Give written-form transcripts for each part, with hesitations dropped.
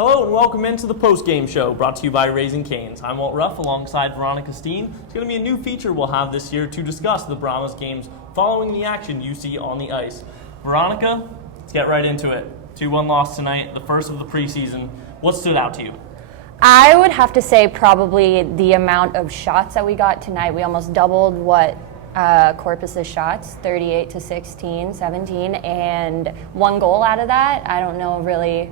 Hello and welcome into the post-game show brought to you by Raising Cane's. I'm Walt Ruff alongside Veronica Steen. It's going to be a new feature we'll have this year to discuss the Brahmas games following the action you see on the ice. Veronica, let's get right into it. 2-1 loss tonight, the first of the preseason. What stood out to you? I would have to say probably the amount of shots that we got tonight. We almost doubled what Corpus's shots, 38 to 16, 17, and one goal out of that. I don't know really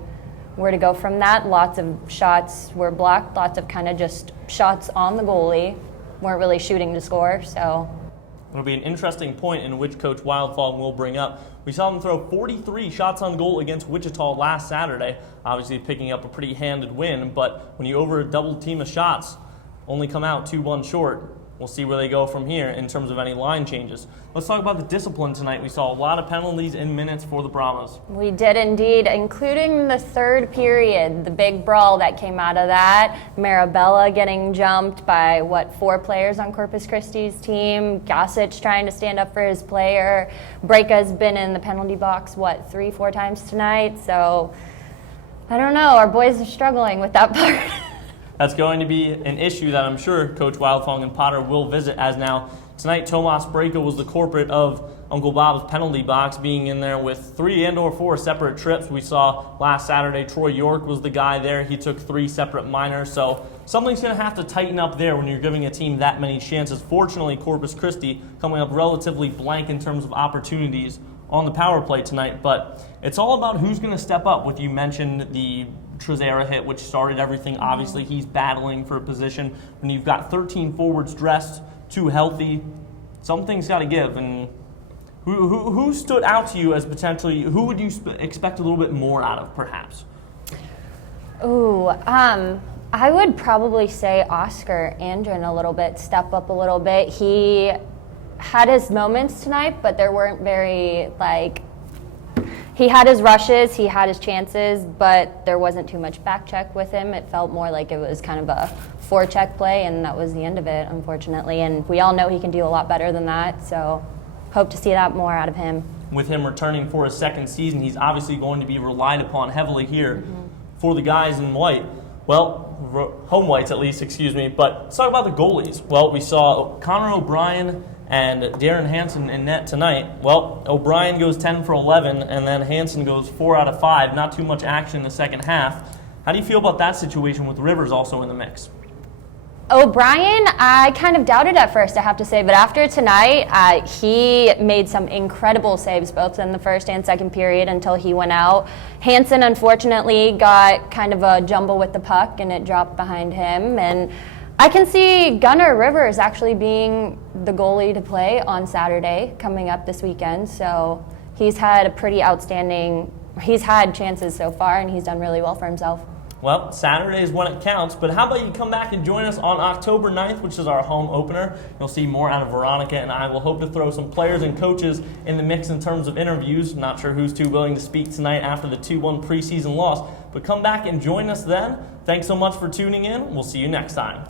where to go from that. Lots of shots were blocked, lots of kind of just shots on the goalie. Weren't really shooting to score, so. It'll be an interesting point in which Coach Wildfong will bring up. We saw him throw 43 shots on goal against Wichita last Saturday, obviously picking up a pretty handed win, but when you over a double team of shots, only come out 2-1 short. We'll see where they go from here in terms of any line changes. Let's talk about the discipline tonight. We saw a lot of penalties in minutes for the Brahmas. We did indeed, including the third period, the big brawl that came out of that. Marabella getting jumped by, 4 players on Corpus Christi's team. Gossage trying to stand up for his player. Breaka's been in the penalty box, 3-4 times tonight. So, I don't know. Our boys are struggling with that part. That's going to be an issue that I'm sure Coach Wildfong and Potter will visit, as now tonight Tomas Brejcha was the culprit of Uncle Bob's penalty box, being in there with 3 and/or 4 separate trips. We saw last Saturday Troy York was the guy there. He took 3 separate minors, so something's going to have to tighten up there when you're giving a team that many chances. Fortunately, Corpus Christi coming up relatively blank in terms of opportunities on the power play tonight, but it's all about who's going to step up. With you mentioned the Trezera hit, which started everything. Obviously, he's battling for a position. When you've got 13 forwards dressed, 2 healthy, something's got to give. And who stood out to you as potentially, who would you expect a little bit more out of, perhaps? Ooh, I would probably say Oscar Andren a little bit, step up a little bit. He had his moments tonight, but there weren't very, he had his rushes, he had his chances, but there wasn't too much back check with him. It felt more like it was kind of a forecheck play, and that was the end of it, unfortunately. And we all know he can do a lot better than that, so hope to see that more out of him. With him returning for his second season, he's obviously going to be relied upon heavily here for the guys in white. Well, home whites at least, excuse me. But let's talk about the goalies. Well, we saw Connor O'Brien and Darren Hansen in net tonight. Well, O'Brien goes 10 for 11, and then Hansen goes 4 out of 5. Not too much action in the second half. How do you feel about that situation with Rivers also in the mix? O'Brien, I kind of doubted at first, I have to say, but after tonight, he made some incredible saves both in the first and second period until he went out. Hansen, unfortunately, got kind of a jumble with the puck, and it dropped behind him. And I can see Gunnar Rivers actually being the goalie to play on Saturday coming up this weekend. So he's had a pretty outstanding, he's had chances so far, and he's done really well for himself. Well, Saturday is when it counts, but how about you come back and join us on October 9th, which is our home opener. You'll see more out of Veronica, and I will hope to throw some players and coaches in the mix in terms of interviews. Not sure who's too willing to speak tonight after the 2-1 preseason loss, but come back and join us then. Thanks so much for tuning in. We'll see you next time.